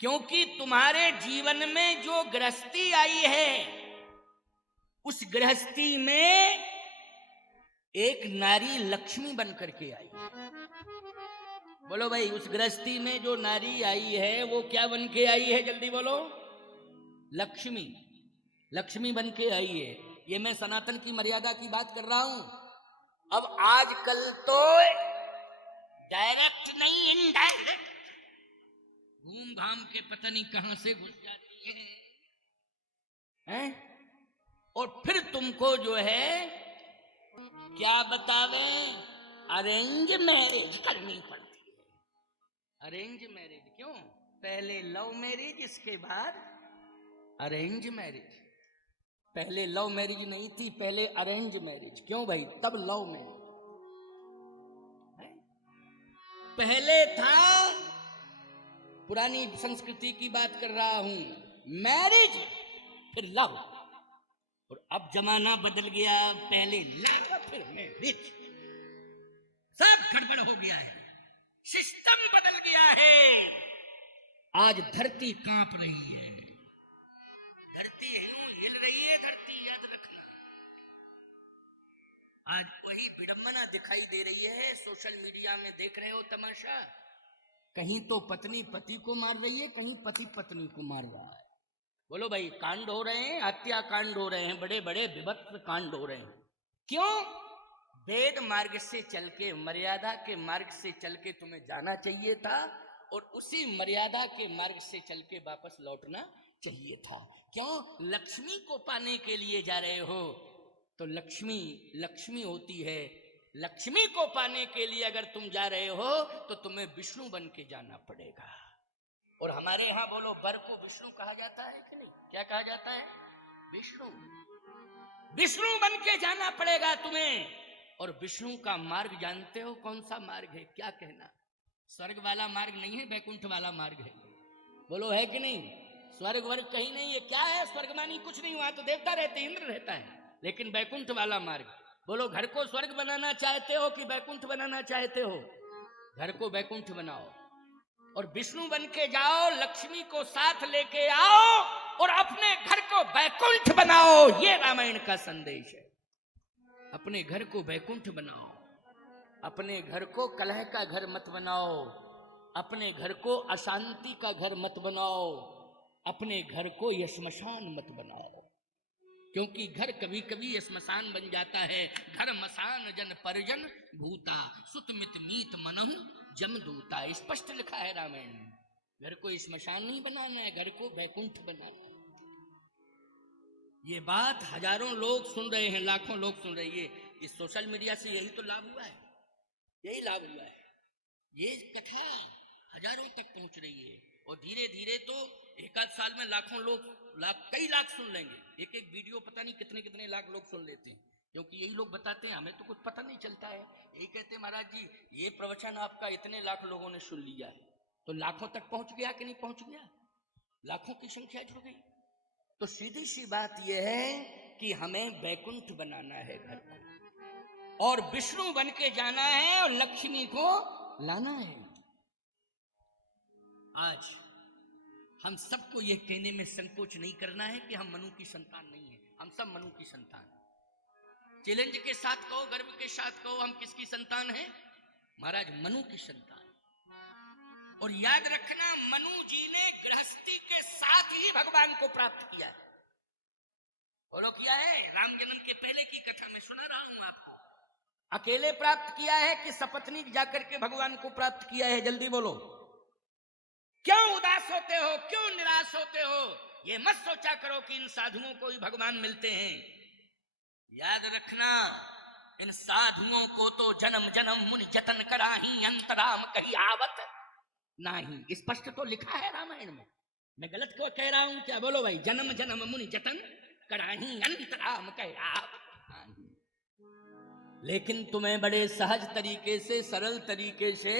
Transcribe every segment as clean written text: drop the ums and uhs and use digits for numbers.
क्योंकि तुम्हारे जीवन में जो गृहस्थी आई है, उस गृहस्थी में एक नारी लक्ष्मी बन करके आई। बोलो भाई, उस गृहस्थी में जो नारी आई है वो क्या बन के आई है? जल्दी बोलो। लक्ष्मी। लक्ष्मी बन के आई है। ये मैं सनातन की मर्यादा की बात कर रहा हूं। अब आजकल तो डायरेक्ट नहीं, इनडायरेक्ट घूम घाम के पता नहीं कहां से घुस जाती हैं? और फिर तुमको जो है क्या बतावे, अरेंज मैरिज करनी पड़ती है। अरेंज मैरिज क्यों? पहले लव मैरिज, इसके बाद अरेंज मैरिज। पहले लव मैरिज नहीं थी, पहले अरेंज मैरिज। क्यों भाई? तब लव मैरिज। पहले था, पुरानी संस्कृति की बात कर रहा हूं, मैरिज फिर लव। और अब जमाना बदल गया, पहले लव फिर मैरिज। सब गड़बड़ हो गया है, सिस्टम बदल गया है। आज धरती कांप रही है, धरती हिल रही है, धरती याद रखना। आज वही विडंबना दिखाई दे रही है। सोशल मीडिया में देख रहे हो तमाशा। कहीं तो पत्नी पति को मार रही है, कहीं पति पत्नी को मार रहा है। बोलो भाई, कांड हो रहे हैं, हत्या कांड हो रहे हैं, बड़े बड़े विभत्स कांड हो रहे हैं। क्यों? वेद मार्ग से चल के, मर्यादा के मार्ग से चल के तुम्हें जाना चाहिए था, और उसी मर्यादा के मार्ग से चल के वापस लौटना चाहिए था। क्यों? लक्ष्मी को पाने के लिए जा रहे हो, तो लक्ष्मी लक्ष्मी होती है। लक्ष्मी को पाने के लिए अगर तुम जा रहे हो तो तुम्हें विष्णु बन के जाना पड़ेगा। और हमारे यहां बोलो, वर को विष्णु कहा जाता है कि नहीं? क्या कहा जाता है? विष्णु। विष्णु बन के जाना पड़ेगा तुम्हें। और विष्णु का मार्ग जानते हो कौन सा मार्ग है? क्या कहना? स्वर्ग वाला मार्ग नहीं है, बैकुंठ वाला मार्ग है। बोलो, है कि नहीं? स्वर्ग वर्ग कहीं नहीं है। क्या है स्वर्ग मानी? कुछ नहीं, वहां तो देवता रहते, इंद्र रहता है। लेकिन बैकुंठ वाला मार्ग। बोलो, घर को स्वर्ग बनाना चाहते हो कि बैकुंठ बनाना चाहते हो? घर को बैकुंठ बनाओ और विष्णु बन के जाओ, लक्ष्मी को साथ लेके आओ और अपने घर को बैकुंठ बनाओ। ये रामायण का संदेश है। अपने घर को बैकुंठ बनाओ, अपने घर को कलह का घर मत बनाओ, अपने घर को अशांति का घर मत बनाओ, अपने घर को श्मशान मत बनाओ। क्योंकि घर कभी कभी श्मशान बन जाता है। घर मसान जन परिजन भूता, सुतमित मीत मनन जमदूता। स्पष्ट लिखा है रामायण में। घर को श्मशान नहीं बनाना है, घर को बैकुंठ बनाना है। ये बात हजारों लोग सुन रहे हैं, लाखों लोग सुन रहे हैं। इस सोशल मीडिया से यही तो लाभ हुआ है, यही लाभ हुआ है। ये कथा हजारों तक पहुंच रही है और धीरे धीरे तो एक आध साल में लाखों लोग, कई लाख सुन लेंगे। एक एक वीडियो पता नहीं कितने कितने लाख लोग सुन लेते हैं। क्योंकि यही लोग बताते हैं, हमें तो कुछ पता नहीं चलता है। यही कहते हैं, महाराज जी ये प्रवचन आपका इतने लाख लोगों ने सुन लिया है। तो लाखों तक पहुंच गया कि नहीं पहुंच गया? लाखों की संख्या जुड़ गई। तो सीधी सी बात यह है कि हमें बैकुंठ बनाना है घर को, और विष्णु बन के जाना है, और लक्ष्मी को लाना है। आज हम सबको यह कहने में संकोच नहीं करना है कि हम मनु की संतान नहीं है। हम सब मनु की संतान। चैलेंज के साथ कहो, गर्व के साथ कहो, हम किसकी संतान हैं? महाराज, मनु की संतान। और याद रखना, मनु जी ने गृहस्थी के साथ ही भगवान को प्राप्त किया है। बोलो, किया है? राम जन्म के पहले की कथा मैं सुना रहा हूं आपको। अकेले प्राप्त किया है कि सपत्नीक जाकर के भगवान को प्राप्त किया है? जल्दी बोलो। क्यों उदास होते हो, क्यों निराश होते हो? ये मत सोचा करो कि इन साधुओं को ही भगवान मिलते हैं। याद रखना, इन साधुओं को तो जन्म जन्म मुनि जतन कराही, अंतराम कही आवत नहीं। स्पष्ट तो लिखा है रामायण में। मैं गलत क्यों कह रहा हूं क्या? बोलो भाई। जन्म जन्म मुनि जतन कराही, अंतराम कही आवत नहीं। लेकिन तुम्हें बड़े सहज तरीके से, सरल तरीके से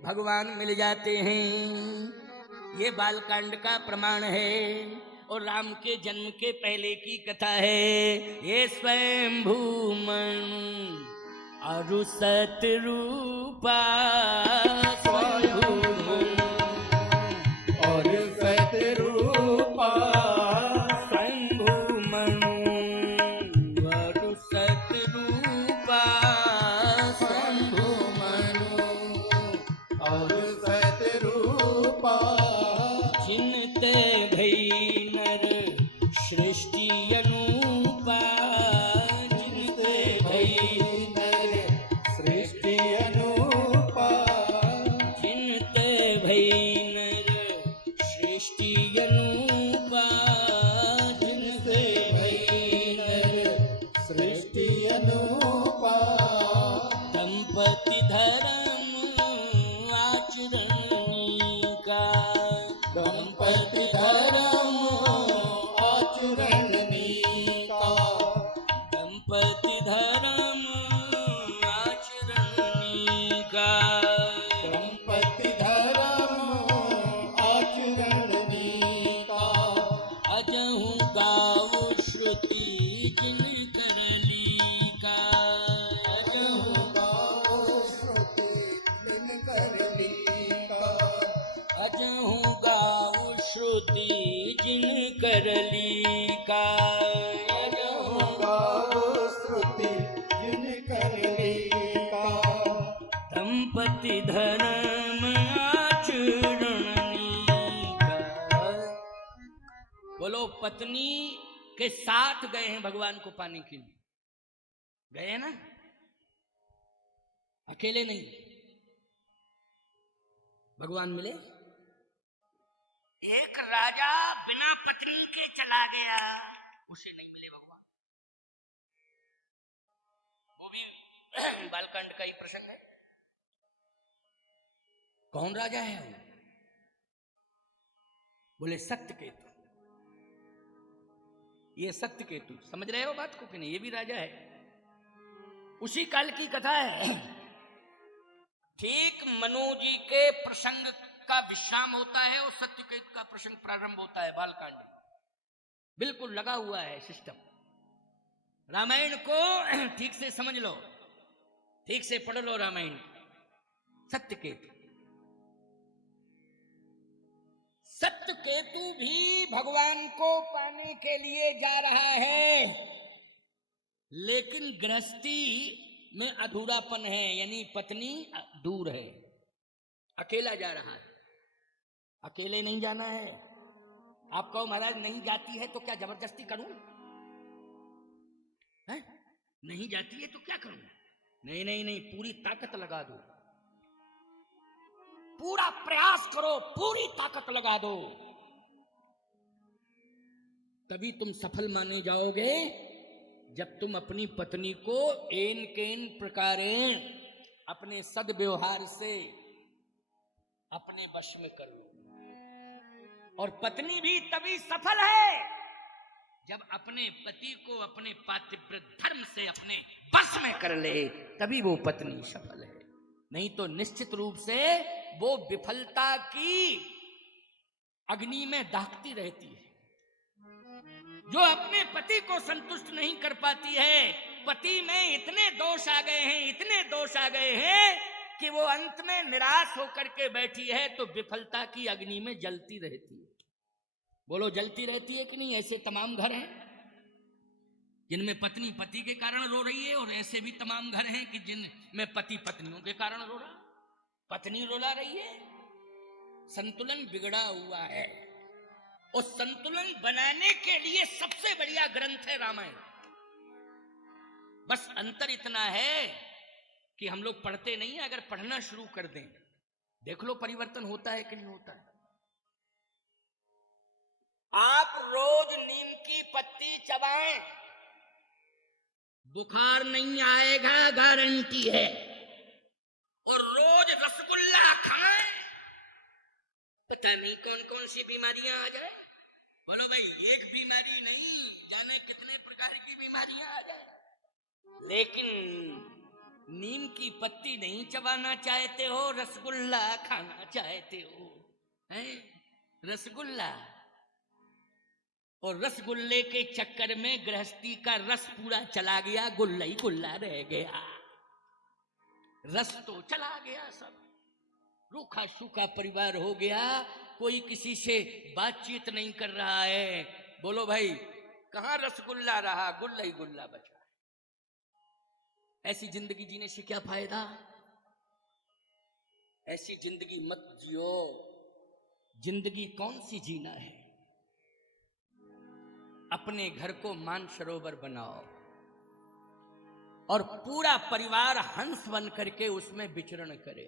भगवान मिल जाते हैं। ये बालकांड का प्रमाण है और राम के जन्म के पहले की कथा है। ये स्वयं भूमन अरु सतरूपा स्वयं भूमन और जिनते भई नर सृष्टि अनूपा, जिनते भई नर सृष्टि अनूपा, जिनते भई नर सृष्टि अनूपा, जिनसे भई नर सृष्टि अनूपा, दंपति धर्म आचरण का, दंपति धर्म आचरण का, दंपति धर्म आचरण का, दंपति धर्म आचरण का, अजहु गाऊ श्रुति जिन करली का, अजहु गाओ श्रुति जिन करली का, अजहु गाऊ श्रुति जिन करली का, अजहु गाओ श्रुति जिन करली का, दंपति धर्म आचरण का। बोलो, पत्नी के साथ गए हैं भगवान को पाने के लिए, गए हैं ना, अकेले नहीं। भगवान मिले। एक राजा बिना पत्नी के चला गया, उसे नहीं मिले भगवान। वो भी बालकांड का ही प्रसंग है। कौन राजा है वो? बोले सत्यकेतु। ये सत्यकेतु, समझ रहे हो बात को कि नहीं? ये भी राजा है, उसी काल की कथा है। ठीक मनु जी के प्रसंग का विश्राम होता है और सत्यकेतु का प्रसंग प्रारंभ होता है बालकांड में। बिल्कुल लगा हुआ है सिस्टम। रामायण को ठीक से समझ लो, ठीक से पढ़ लो रामायण। सत्यकेतु, सत्यकेतु भी भगवान को पाने के लिए जा रहा है, लेकिन गृहस्थी में अधूरापन है, यानी पत्नी दूर है, अकेला जा रहा है। अकेले नहीं जाना है। आप कहो महाराज नहीं जाती है तो क्या जबरदस्ती करूं? है? नहीं जाती है तो क्या करूं? नहीं नहीं नहीं, पूरी ताकत लगा दो, पूरा प्रयास करो, पूरी ताकत लगा दो, तभी तुम सफल माने जाओगे। जब तुम अपनी पत्नी को एन केन प्रकारेण अपने सद्व्यवहार से अपने वश में कर लो। और पत्नी भी तभी सफल है जब अपने पति को अपने पातिव्रत धर्म से अपने वश में कर ले, तभी वो पत्नी सफल है। नहीं तो निश्चित रूप से वो विफलता की अग्नि में दागती रहती है। जो अपने पति को संतुष्ट नहीं कर पाती है, पति में इतने दोष आ गए हैं, इतने दोष आ गए हैं कि वो अंत में निराश होकर के बैठी है, तो विफलता की अग्नि में जलती रहती है। बोलो, जलती रहती है कि नहीं? ऐसे तमाम घर हैं जिनमें पत्नी पति के कारण रो रही है, और ऐसे भी तमाम घर हैं कि जिनमें पति पत्नियों के कारण रो रहा। पत्नी रोला रही है, संतुलन बिगड़ा हुआ है। और संतुलन बनाने के लिए सबसे बढ़िया ग्रंथ है रामायण। बस अंतर इतना है कि हम लोग पढ़ते नहीं है। अगर पढ़ना शुरू कर दें, देख लो परिवर्तन होता है कि नहीं होता है। आप रोज नीम की पत्ती चबाएं, बुखार नहीं आएगा, गारंटी है। और रोज रसगुल्ला खाएं, पता नहीं कौन कौन सी बीमारियां आ जाए। बोलो भाई, एक बीमारी नहीं, जाने कितने प्रकार की बीमारियां आ जाए। लेकिन नीम की पत्ती नहीं चबाना चाहते हो, रसगुल्ला खाना चाहते हो, हैं? रसगुल्ला। और रसगुल्ले के चक्कर में गृहस्थी का रस पूरा चला गया, गुल्ला ही गुल्ला रह गया। रस तो चला गया, सब रूखा सूखा परिवार हो गया। कोई किसी से बातचीत नहीं कर रहा है। बोलो भाई, कहां रसगुल्ला रहा, गुल्ला ही गुल्ला बचा। ऐसी जिंदगी जीने से क्या फायदा? ऐसी जिंदगी मत जियो। जिंदगी कौन सी जीना है? अपने घर को मानसरोवर बनाओ और पूरा परिवार हंस बन करके उसमें विचरण करे।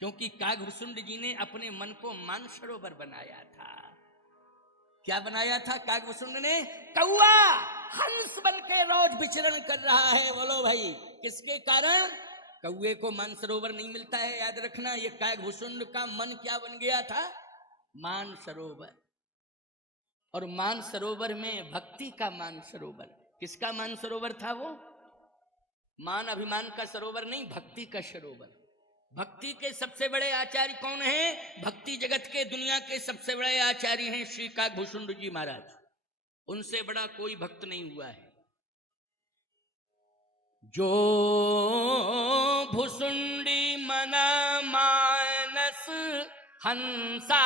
क्योंकि कागभूषुंड जी ने अपने मन को मानसरोवर बनाया था। क्या बनाया था कागभूषुंड ने? कौआ हंस बन के रोज विचरण कर रहा है। बोलो भाई, किसके कारण? कौए को मानसरोवर नहीं मिलता है। याद रखना, ये कागभूषुंड का मन क्या बन गया था? मानसरोवर। और मानसरोवर में भक्ति का मानसरोवर। किसका मानसरोवर था वो? मान अभिमान का सरोवर नहीं, भक्ति का सरोवर। भक्ति के सबसे बड़े आचार्य कौन हैं? भक्ति जगत के दुनिया के सबसे बड़े आचार्य हैं श्री कागभूषुंड जी महाराज। उनसे बड़ा कोई भक्त नहीं हुआ है। जो भुसुंडी मना मानस हंसा,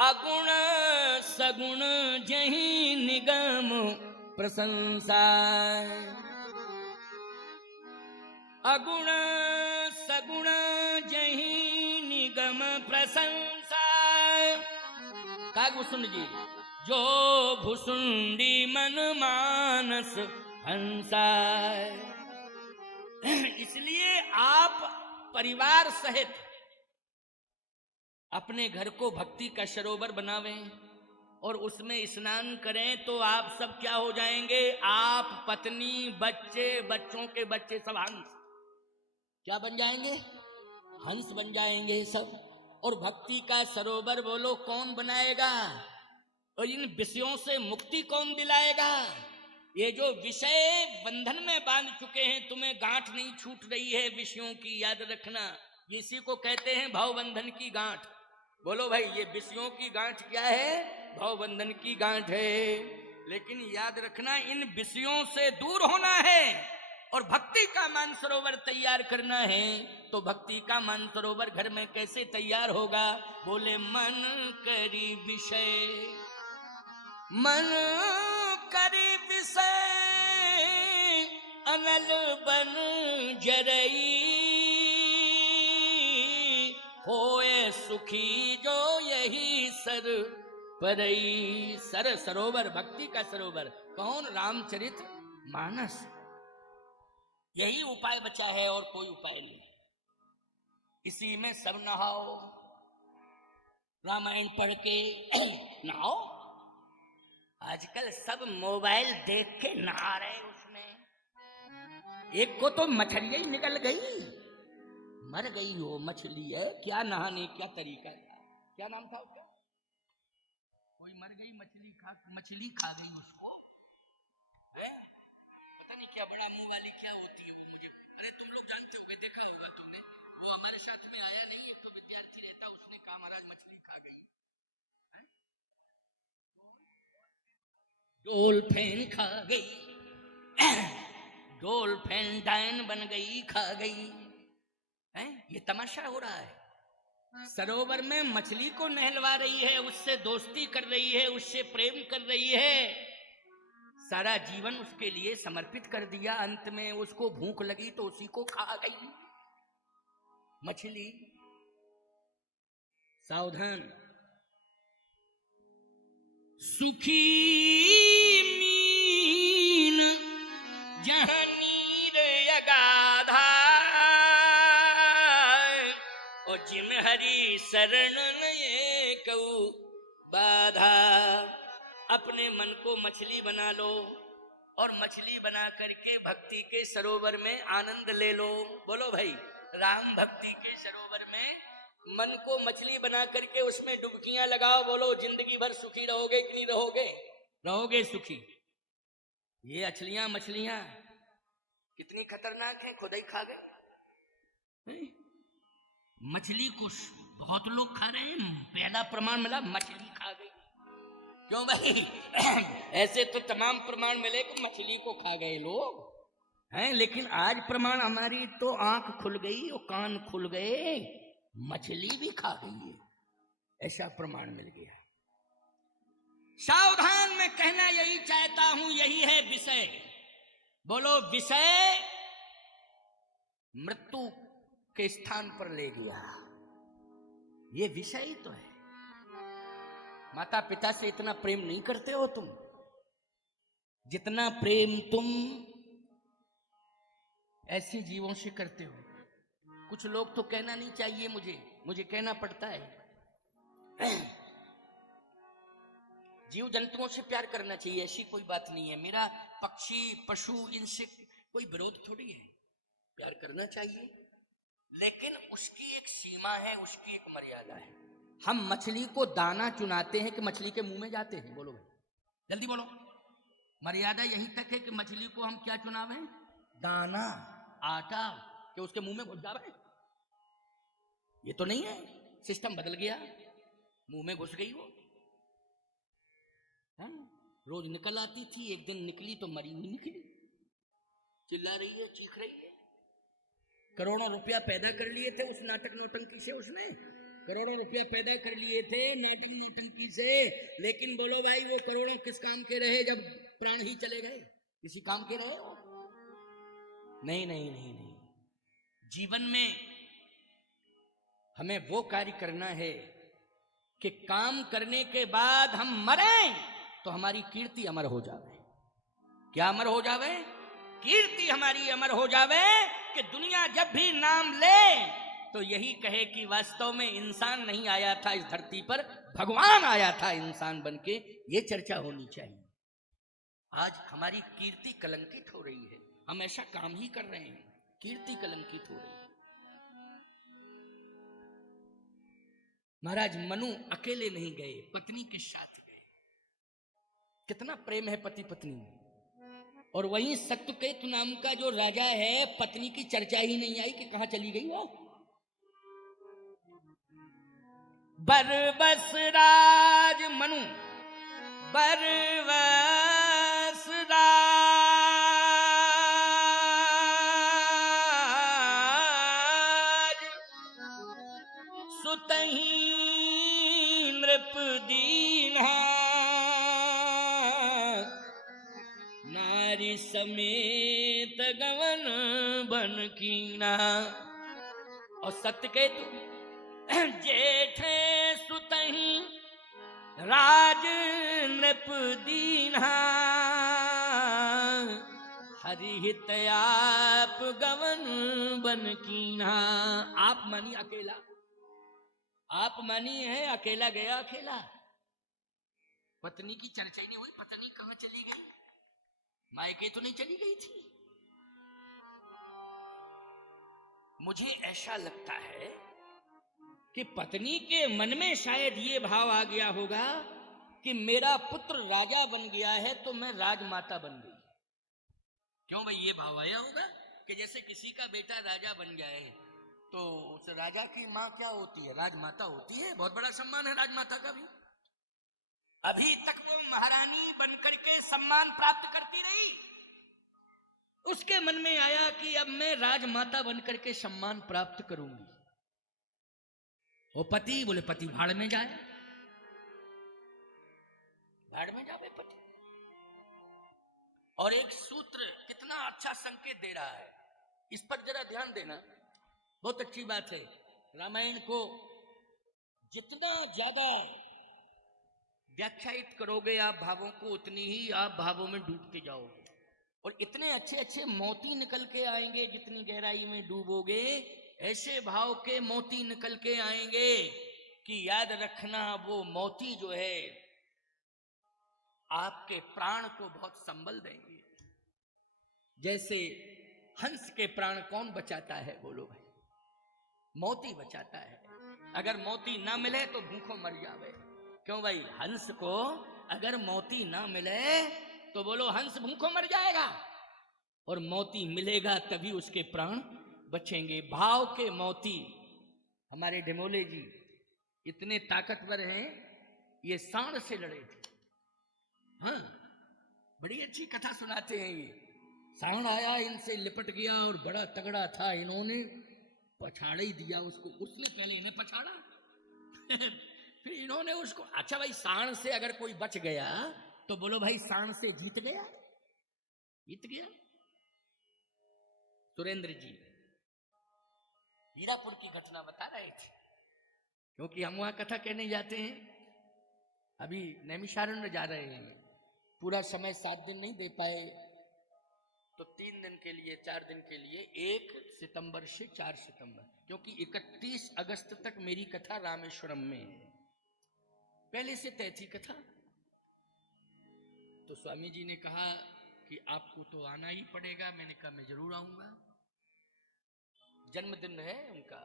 अगुण सगुण जही निगम प्रशंसा। अगुण सगुण जही निगम प्रशंसा। कागभूषुंड जी, जो भुसुंडी मन मानस हंसा। इसलिए आप परिवार सहित अपने घर को भक्ति का सरोवर बनावें और उसमें स्नान करें तो आप सब क्या हो जाएंगे? आप, पत्नी, बच्चे, बच्चों के बच्चे सब हंस। क्या बन जाएंगे? हंस बन जाएंगे सब। और भक्ति का सरोवर बोलो कौन बनाएगा? और इन विषयों से मुक्ति कौन दिलाएगा? ये जो विषय बंधन में बांध चुके हैं, तुम्हें गांठ नहीं छूट रही है विषयों की, याद रखना। इसी को कहते हैं भवबंधन की गांठ। बोलो भाई, ये विषयों की गांठ क्या है? भवबंधन की गांठ है। लेकिन याद रखना, इन विषयों से दूर होना है और भक्ति का मानसरोवर तैयार करना है। तो भक्ति का मानसरोवर घर में कैसे तैयार होगा? बोले मन करी विषय, मन करी विषय, अनल बन जरई, होए सुखी जो यही सर परई। सर सरोवर, भक्ति का सरोवर कौन? रामचरित मानस। यही उपाय बचा है और कोई उपाय नहीं। इसी में सब नहाओ, रामायण पढ़ के नहाओ। आजकल सब मोबाइल देख के नहा रहे उसमें। एक को तो मछली ही निकल गई, मर गई हो मछली है। क्या नहाने क्या तरीका था? क्या नाम था उसका? कोई मर गई मछली खा गई उसको। पता नहीं क्या बड़ा मुंह वाली क्या होती है वो, मुझे। अरे तुम लोग जानते होगे, देखा होगा तुमने। वो हमारे साथ में आया नहीं, एक तो विद्यार्थी रहता, उसने कहा महाराज मछली खा गई। डोलफिन खा गई, डोलफिन डायन बन गई, खा गई है। ये तमाशा हो रहा है। सरोवर में मछली को नहलवा रही है, उससे दोस्ती कर रही है, उससे प्रेम कर रही है, सारा जीवन उसके लिए समर्पित कर दिया। अंत में उसको भूख लगी तो उसी को खा गई मछली। सावधान। सुखी मीन जहाँ नीर अगाधा, ओ जिम हरि शरण ये कऊ बाधा। अपने मन को मछली बना लो और मछली बना करके भक्ति के सरोवर में आनंद ले लो। बोलो भाई, राम भक्ति के सरोवर में मन को मछली बना करके उसमें डुबकियां लगाओ। बोलो, जिंदगी भर सुखी रहोगे कि नहीं रहोगे? रहोगे सुखी। ये मछलियां कितनी खतरनाक है, खुद ही खा गए। मछली को बहुत लोग खा रहे हैं। पहला प्रमाण मिला, मछली खा गई। क्यों भाई? ऐसे तो तमाम प्रमाण मिले कि मछली को खा गए लोग हैं, लेकिन आज प्रमाण हमारी तो आंख खुल गई और कान खुल गए, मछली भी खा गई है, ऐसा प्रमाण मिल गया। सावधान, मैं कहना यही चाहता हूं, यही है विषय। बोलो, विषय मृत्यु के स्थान पर ले गया। ये विषय ही तो है। माता पिता से इतना प्रेम नहीं करते हो तुम जितना प्रेम तुम ऐसे जीवों से करते हो। कुछ लोग तो कहना नहीं चाहिए, मुझे कहना पड़ता है। जीव जंतुओं से प्यार करना चाहिए, ऐसी कोई बात नहीं है। मेरा पक्षी पशु इनसे कोई विरोध थोड़ी है, प्यार करना चाहिए, लेकिन उसकी एक सीमा है, उसकी एक मर्यादा है। हम मछली को दाना चुनाते हैं कि मछली के मुंह में जाते हैं? बोलो भाई, जल्दी बोलो। मर्यादा यहीं तक है कि मछली को हम क्या चुनावे? दाना, आटा, कि उसके मुंह में घुस जावे? ये तो नहीं है। सिस्टम बदल गया, मुंह में घुस गई वो। हाँ? रोज निकल आती थी, एक दिन निकली तो मरी हुई निकली, चिल्ला रही है, चीख रही है। करोड़ों रुपया पैदा कर लिए थे उस नाटक नौटंकी से, उसने करोड़ों रुपया पैदा कर लिए थे नाटक नौटंकी से, लेकिन बोलो भाई वो करोड़ों किस काम के रहे जब प्राण ही चले गए? किसी काम के रहे वो? नहीं नहीं नहीं नहीं। जीवन में हमें वो कार्य करना है कि काम करने के बाद हम मरें तो हमारी कीर्ति अमर हो जावे। क्या अमर हो जावे? कीर्ति हमारी अमर हो जावे, कि दुनिया जब भी नाम ले तो यही कहे कि वास्तव में इंसान नहीं आया था इस धरती पर, भगवान आया था इंसान बनके। ये चर्चा होनी चाहिए। आज हमारी कीर्ति कलंकित हो रही है, हम ऐसा काम ही कर रहे हैं, कीर्ति कलंकित हो रही है। महाराज मनु अकेले नहीं गए, पत्नी के साथ गए। कितना प्रेम है पति पत्नी में। और वहीं सत्यकेतु नाम का जो राजा है, पत्नी की चर्चा ही नहीं आई कि कहां चली गई वो। बरबस राज मनु, बरबस राज, सुतहि नृप दीन्हा, नारी समेत गवन बन कीना। और सत्यकेतु जेठ सुतहि राज नृप दीन्हा, हरिहित आप गवन बन कीन्हा। आप मानी अकेला, आप मानी है अकेला गया अकेला। पत्नी की चर्चा ही नहीं हुई, पत्नी कहां चली गई? मायके तो नहीं चली गई थी। मुझे ऐसा लगता है कि पत्नी के मन में शायद ये भाव आ गया होगा कि मेरा पुत्र राजा बन गया है तो मैं राजमाता बन गई। क्यों भाई? ये भाव आया होगा कि जैसे किसी का बेटा राजा बन जाए तो उस राजा की माँ क्या होती है? राजमाता होती है। बहुत बड़ा सम्मान है राजमाता का भी। अभी तक वो महारानी बनकर के सम्मान प्राप्त करती रही, उसके मन में आया कि अब मैं राजमाता बनकर के सम्मान प्राप्त करूंगी। वो पति बोले पति भाड़ में जाए, भाड़ में जावे पति। और एक सूत्र कितना अच्छा संकेत दे रहा है, इस पर जरा ध्यान देना, बहुत अच्छी बात है। रामायण को जितना ज्यादा व्याख्यायित करोगे आप भावों को, उतनी ही आप भावों में डूबते जाओगे। और इतने अच्छे अच्छे मोती निकल के आएंगे, जितनी गहराई में डूबोगे ऐसे भाव के मोती निकल के आएंगे कि याद रखना वो मोती जो है आपके प्राण को बहुत संबल देंगे। जैसे हंस के प्राण कौन बचाता है? बोलो भाई, मोती बचाता है। अगर मोती ना मिले तो भूखों मर जावे। क्यों भाई? हंस को अगर मोती ना मिले तो बोलो हंस भूखों मर जाएगा, और मोती मिलेगा तभी उसके प्राण बचेंगे। भाव के मोती। हमारे ढिमोले जी इतने ताकतवर हैं, ये सांड से लड़े थे। हाँ, बड़ी अच्छी कथा सुनाते हैं ये। सांड आया, इनसे लिपट गया और बड़ा तगड़ा था, इन्होंने पछाड़ ही दिया उसको। उसने पहले इन्हें पछाड़ा फिर इन्होंने उसको। अच्छा भाई, सांड से अगर कोई बच गया तो बोलो भाई सांड से जीत गया, जीत गया। सुरेंद्र जी हीरापुर की घटना बता रहे थे। क्योंकि हम वहां कथा कहने जाते हैं, अभी नैमिषारण्य जा रहे हैं, पूरा समय 7 दिन नहीं दे पाए, तो 3 दिन के लिए 4 दिन के लिए 1 सितंबर से 4 सितंबर, क्योंकि 31 अगस्त तक मेरी कथा रामेश्वरम में है, पहले से तय थी कथा। तो स्वामी जी ने कहा कि आपको तो आना ही पड़ेगा। मैंने कहा मैं जरूर आऊंगा, जन्मदिन है उनका,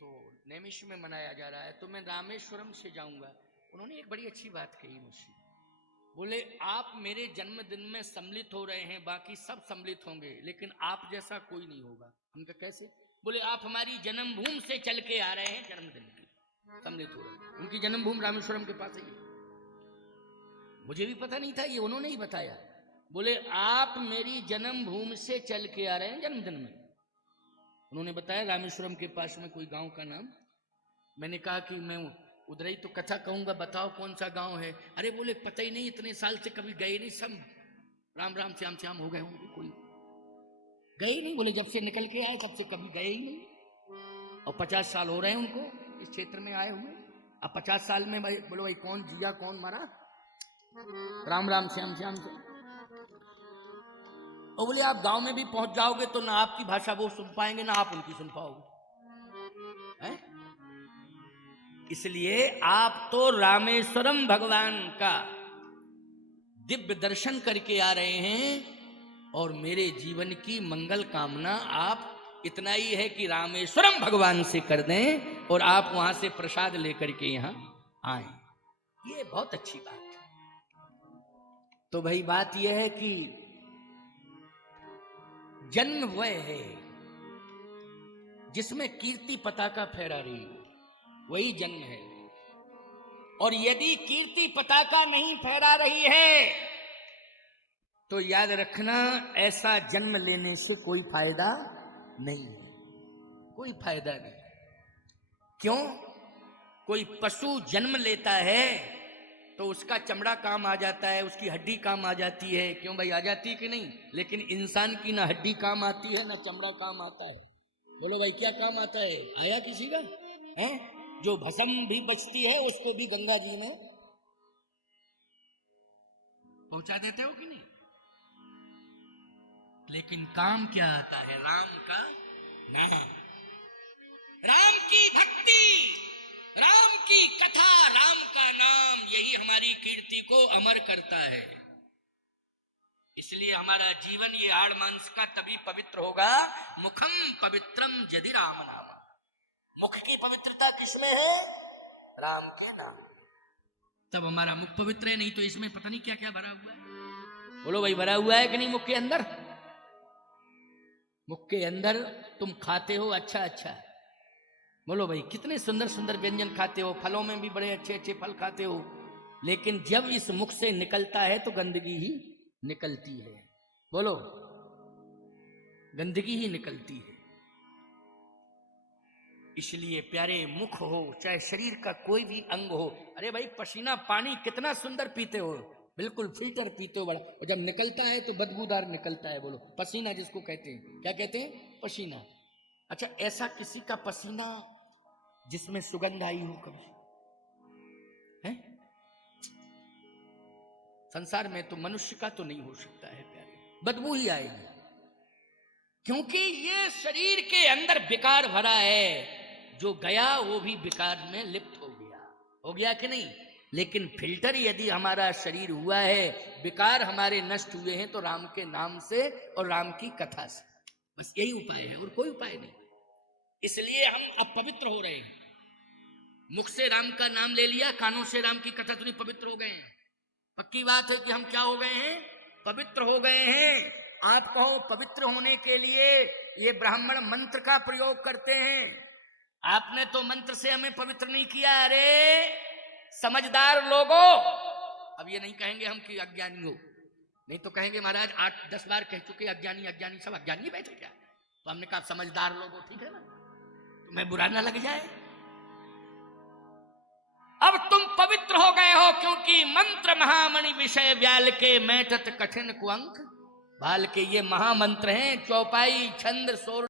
तो नैमिष में मनाया जा रहा है, तो मैं रामेश्वरम से जाऊंगा। उन्होंने एक बड़ी अच्छी बात कही मुझसे, बोले आप मेरे जन्मदिन में सम्मिलित हो रहे हैं, बाकी सब सम्मिलित होंगे, लेकिन आप जैसा कोई नहीं होगा। हम कहा कैसे? बोले आप हमारी जन्मभूमि से चल के आ रहे हैं, जन्मदिन के सम्मिलित हो रहे हैं। उनकी जन्मभूमि रामेश्वरम के पास है, मुझे भी पता नहीं था, ये उन्होंने ही बताया। बोले आप मेरी जन्मभूमि से चल के आ रहे हैं जन्मदिन में। उन्होंने बताया रामेश्वरम के पास में कोई गांव का नाम। मैंने कहा कि मैं उधर ही तो कथा कहूंगा, बताओ कौन सा गांव है। अरे बोले पता ही नहीं, इतने साल से कभी गए नहीं, सब राम राम श्याम श्याम हो गए होंगे, कोई गए नहीं। बोले जब से निकल के आए तब से कभी गए ही नहीं, और 50 साल हो रहे हैं उनको इस क्षेत्र में आए हुए। अब 50 साल में भाई बोलो भाई कौन जिया कौन मरा, राम राम श्याम श्याम से। और बोले आप गांव में भी पहुंच जाओगे तो ना आपकी भाषा वो सुन पाएंगे, ना आप उनकी सुन पाओगे, हैं? इसलिए आप तो रामेश्वरम भगवान का दिव्य दर्शन करके आ रहे हैं, और मेरे जीवन की मंगल कामना आप इतना ही है कि रामेश्वरम भगवान से कर दें और आप वहां से प्रसाद लेकर के यहां आए। ये बहुत अच्छी बात है। तो भाई बात यह है कि जन्म वह है जिसमें कीर्ति पताका फहरा रही हो, वही जन्म है। और यदि कीर्ति पताका नहीं फहरा रही है तो याद रखना ऐसा जन्म लेने से कोई फायदा नहीं है, कोई फायदा नहीं। क्यों? कोई पशु जन्म लेता है तो उसका चमड़ा काम आ जाता है, उसकी हड्डी काम आ जाती है, क्यों भाई आ जाती है कि नहीं? लेकिन इंसान की ना हड्डी काम आती है ना चमड़ा काम आता है। बोलो भाई क्या काम आता है? आया किसी का है? जो भस्म भी बचती है उसको भी गंगा जी में पहुंचा देते हो कि नहीं? लेकिन काम क्या आता है? राम का नाम, राम की भक्ति, राम की कथा, राम का नाम, यही हमारी कीर्ति को अमर करता है। इसलिए हमारा जीवन ये हाड़ मांस का तभी पवित्र होगा, मुखम पवित्रम यदि राम नाम। मुख की पवित्रता किसमें है? राम के नाम, तब हमारा मुख पवित्र है। नहीं तो इसमें पता नहीं क्या क्या भरा हुआ है। बोलो भाई भरा हुआ है कि नहीं मुख के अंदर? मुख के अंदर तुम खाते हो अच्छा अच्छा, बोलो भाई कितने सुंदर सुंदर व्यंजन खाते हो, फलों में भी बड़े अच्छे अच्छे फल खाते हो, लेकिन जब इस मुख से निकलता है तो गंदगी ही निकलती है। बोलो गंदगी ही निकलती है। इसलिए प्यारे मुख हो चाहे शरीर का कोई भी अंग हो, अरे भाई पसीना पानी कितना सुंदर पीते हो, बिल्कुल फिल्टर पीते हो बड़ा, और जब निकलता है तो बदबूदार निकलता है। बोलो पसीना जिसको कहते हैं, क्या कहते हैं? पसीना। अच्छा ऐसा किसी का पसीना जिसमें सुगंध आई हो कभी है? संसार में तो मनुष्य का तो नहीं हो सकता है प्यारे, बदबू ही आएगी, क्योंकि ये शरीर के अंदर विकार भरा है। जो गया वो भी विकार में लिप्त हो गया कि नहीं? लेकिन फिल्टर यदि हमारा शरीर हुआ है, विकार हमारे नष्ट हुए हैं, तो राम के नाम से और राम की कथा से, बस यही उपाय है और कोई उपाय नहीं। इसलिए हम अब पवित्र हो रहे हैं। मुख से राम का नाम ले लिया, कानों से राम की कथा सुनी, पवित्र हो गए हैं। पक्की बात है कि हम क्या हो गए हैं? पवित्र हो गए हैं। आप कहो पवित्र होने के लिए ये ब्राह्मण मंत्र का प्रयोग करते हैं, आपने तो मंत्र से हमें पवित्र नहीं किया। अरे समझदार लोगों, अब ये नहीं कहेंगे हम कि अज्ञानी हो, नहीं तो कहेंगे महाराज 8-10 बार कह चुके अज्ञानी अज्ञानी, सब अज्ञानी बैठे क्या? तो हमने कहा समझदार लोगों, ठीक है ना, तुम्हें बुरा ना लग जाए। अब तुम पवित्र हो गए हो, क्योंकि मंत्र महामणि विषय व्याल के मैठत कठिन कुअंक बाल के, ये महामंत्र हैं, चौपाई छंद सोर